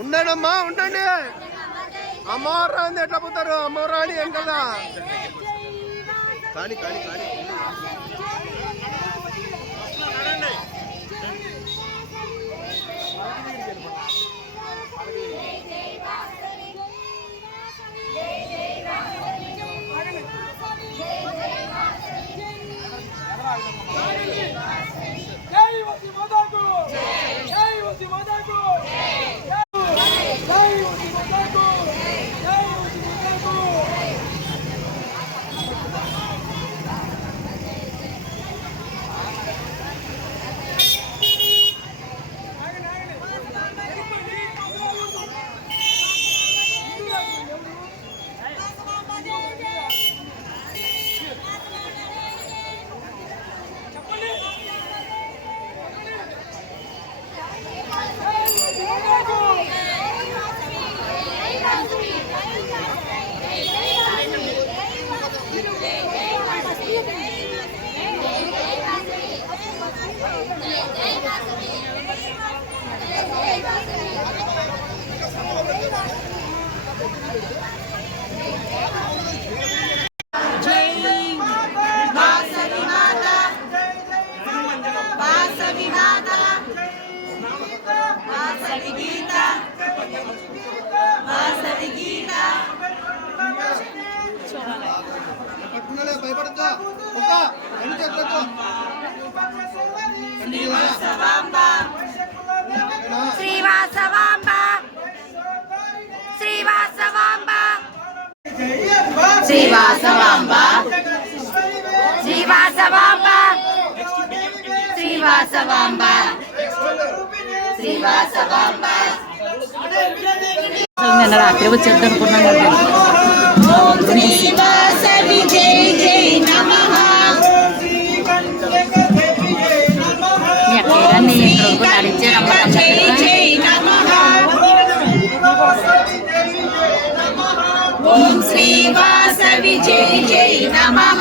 ఉండడమ్మా ఉండండి. అమ్మవారు రాంది ఎట్లా పోతారు? అమ్మవారు రాని ఏం కదా కానీ కానీ కానీ నిన్న రాత్రి వచ్చేద్దనుకున్నాను. ఓం శ్రీ వాసవి జై జై నమః.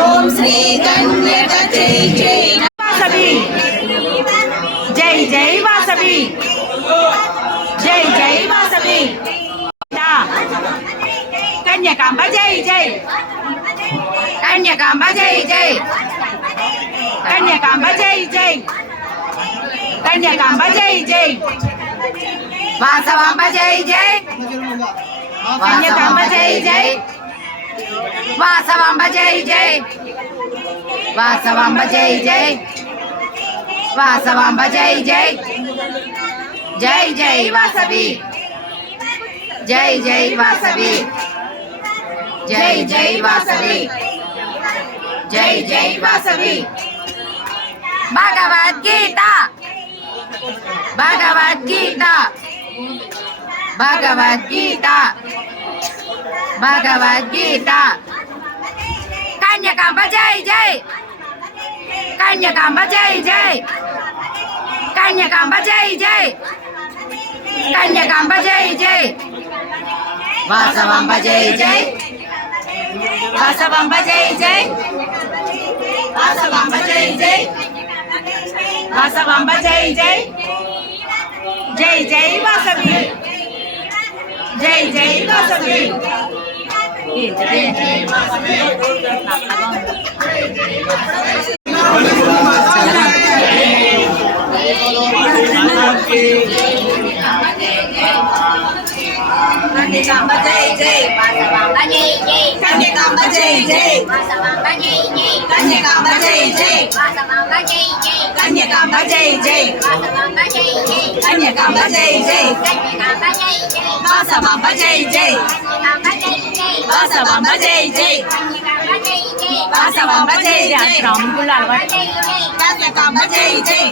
ఓం శ్రీ కన్యక జై జై వాసవి. జై జై వాసవి. జై జై వాసవి. కన్యకాంబ జై జై. కన్యకాంబ జై జై. కన్యకాంబ జై జై. కన్యకాంబ జై జై. వాసవాంబ జై జై. కన్యకాంబ జై జై. వాసవాంబ జై జై. వాసవాంబ జై జై. వాసవాంబ జై జై. జై జై వాసవి. జై జై వాసవి. జై జై వాసవి. జై జై వాసవి. భగవద్గీత. భగవద్గీత. భగవద్గీత. భగవద్గీత. కన్యకాంబ జై జై. కన్యకాంబ జై జై. కన్యకాంబ జై జై. కన్యకాంబ జై జై. వాసవాంబ జై జై. వాసవాంబ జై జై. వాసవాంబ జై జై. వాసవాంబ జై జై. జై జై వాసవి. జై జై వాసవి. జై జై వాసవి. కన్యకాంబ జై జై. కన్యకాంబ జై జై. కన్యకాంబ జై జై. కన్యకాంబ జై జై. కన్యకాంబ జై జై. వాసవాంబ జై జై. వాసవాంబ జై జై. వాసవాంబ జై జై. కన్యకాంబ జై జై.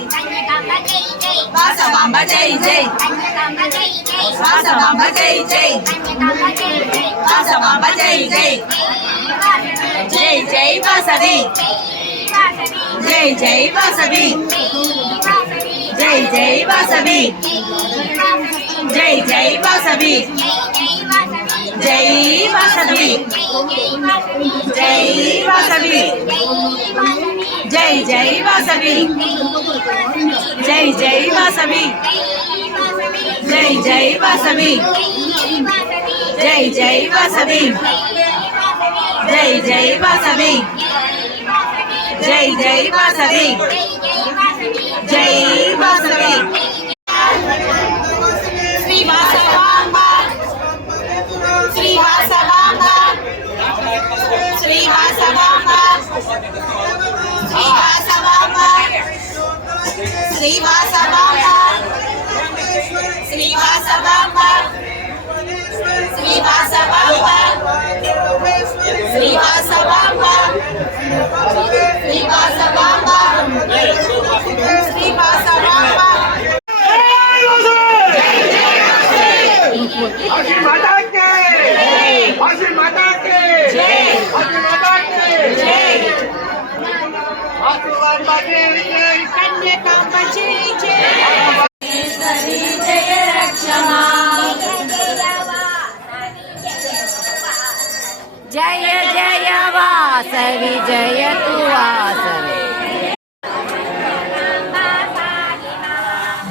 వాసవాంబ జై జై. వాసవాంబ జై జై. వాసవాంబ జై జై. జై జై వాసవి. जय जय वासवी जय जय वासवी जय जय वासवी जय वासवी जय वासवी जय जय वासवी जय जय वासवी जय जय वासवी जय जय वासवी जय जय वासवी जय जय वासवी जय वासवी श्री वासवांबा श्री वासवांबा श्री वासवांबा श्री वासवांबा श्री वासवांबा श्री वासवांबा श्री वासवांबा श्री वासवांबा श्री वासवांबा श्री वासवांबा आशी माता के आशी माता के आशी माता के वासुदेवा जय जय कन्याकांबा जय जय जय रक्षमा जय जय वासवी जय तु वासवी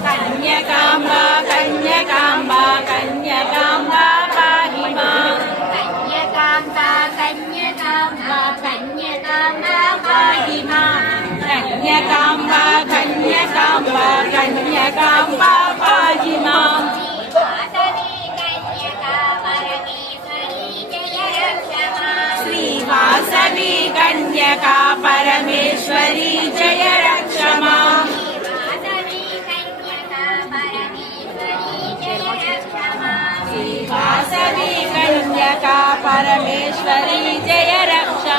कन्याकांबा कन्याकांबा कन्याकांबा पाहि मां कन्याकांबा कन्याकांबा कन्याकांबा पाहि मां कन्याकांबा कन्याकांबा कन्याकांबा पाहि मां श्री वासवी कन्यका परमेश्वरी जय रक्षमा श्री वासवी कन्यका परमेश्वरी जय रक्षमा